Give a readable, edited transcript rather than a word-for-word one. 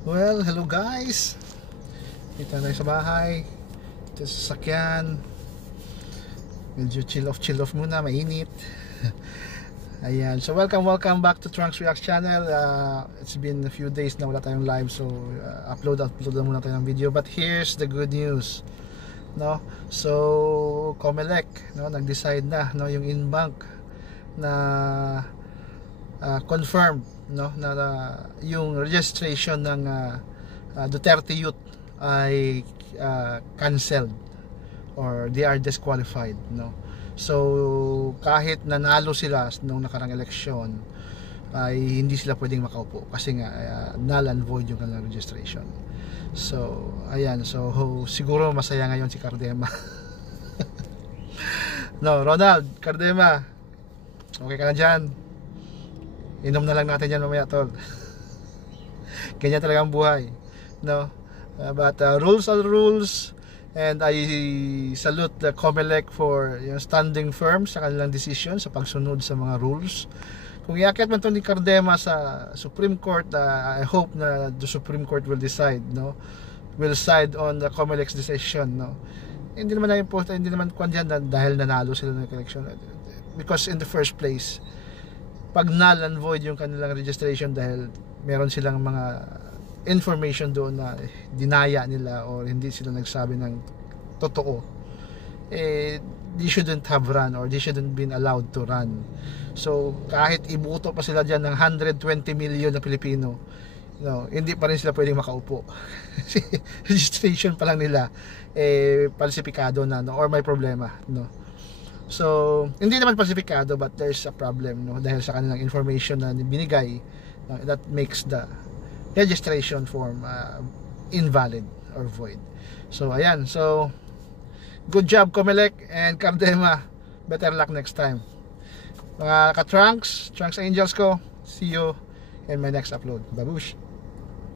Well, hello guys. Dito na tayo sa bahay. Ito sa sasakyan. Medyo chill off muna, mainit. Ayan, so welcome back to Trunks Reacts channel. It's been a few days na wala tayong live, so upload na muna tayo ng video. But here's the good news, no? So Comelec, no, nag-decide na, no, yung Inbank na confirmed, no, na yung registration ng Duterte Youth ay canceled or they are disqualified, no. So kahit nanalo sila nung nakarang eleksyon ay hindi sila pwedeng makaupo kasi nga null and void yung kanilang registration. So ayan, so siguro masaya ngayon si Cardema. No, Ronald Cardema, okay ka na dyan? Inom na lang natin yan mamaya, tol. Ganyan talaga ang buhay, no? But rules are rules, and I salute the Comelec for standing firm sa kanilang decision sa pagsunod sa mga rules. Kung iakyat man to ni Cardema sa Supreme Court, I hope na the Supreme Court will decide, no? Will side on the Comelec's decision, no? Hindi naman na important, hindi naman kwan dyan dahil nanalo sila ng election, because in the first place, pag null and void yung kanilang registration dahil meron silang mga information doon na dinaya nila or hindi sila nagsabi ng totoo, they shouldn't have run or they shouldn't been allowed to run. So kahit ibuto pa sila dyan ng 120 million na Pilipino, no, hindi pa rin sila pwedeng makaupo. Registration pa lang nila falsifikado na, no, or may problema, no. So hindi naman falsifikado, but there's a problem, no, dahil sa kanilang information na binigay, that makes the registration form invalid or void. So ayan, so good job Comelec and Cardema, better luck next time mga ka-Trunks Angels ko. See you in my next upload. Babush.